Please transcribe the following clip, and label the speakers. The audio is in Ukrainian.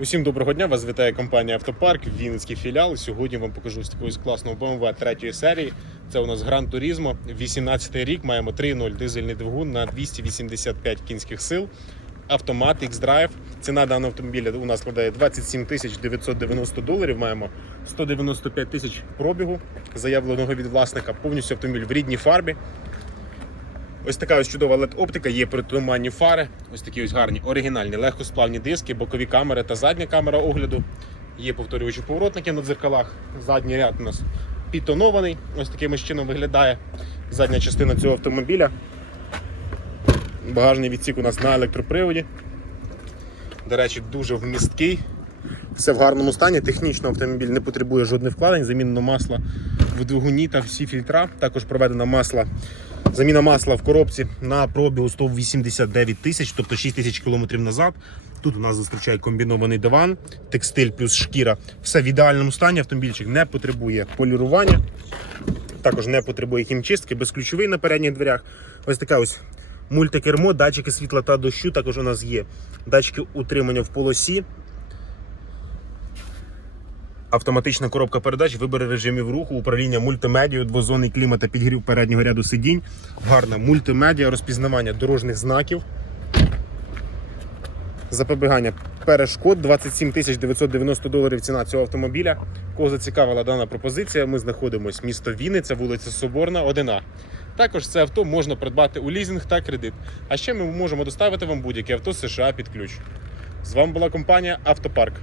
Speaker 1: Усім доброго дня! Вас вітає компанія Автопарк, Вінницький філіал. Сьогодні вам покажу таку ось класну BMW третьої серії. Це у нас Gran Turismo, 18 рік. Маємо 3.0 дизельний двигун на 285 кінських сил. Автомат X-Drive. Ціна даного автомобіля у нас складає 27 тисяч 990 доларів. Маємо 195 тисяч пробігу заявленого від власника. Повністю автомобіль в рідній фарбі. Ось така ось чудова LED-оптика, є притуманні фари, ось такі ось гарні оригінальні легкосплавні диски, бокові камери та задня камера огляду. Є повторювачі поворотники на дзеркалах. Задній ряд у нас підтонований, ось таким чином виглядає задня частина цього автомобіля. Багажний відсік у нас на електроприводі. До речі, дуже вмісткий. Все в гарному стані. Технічно автомобіль не потребує жодних вкладень, замінено масла в двигуні та всі фільтра. Також проведена масла Заміна масла в коробці на пробігу 189 тисяч, тобто 6 тисяч кілометрів назад. Тут у нас зустрічає комбінований диван, текстиль плюс шкіра. Все в ідеальному стані. Автомобільчик не потребує полірування, також не потребує хімчистки, безключовий на передніх дверях. Ось таке ось мультикермо, датчики світла та дощу. Також у нас є датчики утримання в полосі. Автоматична коробка передач, вибори режимів руху, управління мультимедією, двозонний клімат та підгрів переднього ряду сидінь. Гарна мультимедіа, розпізнавання дорожніх знаків. Запобігання перешкод 27 990 доларів ціна цього автомобіля. Кого зацікавила дана пропозиція, ми знаходимося місто Вінниця, вулиця Соборна, 1А. Також це авто можна придбати у лізинг та кредит. А ще ми можемо доставити вам будь-яке авто США під ключ. З вами була компанія Автопарк.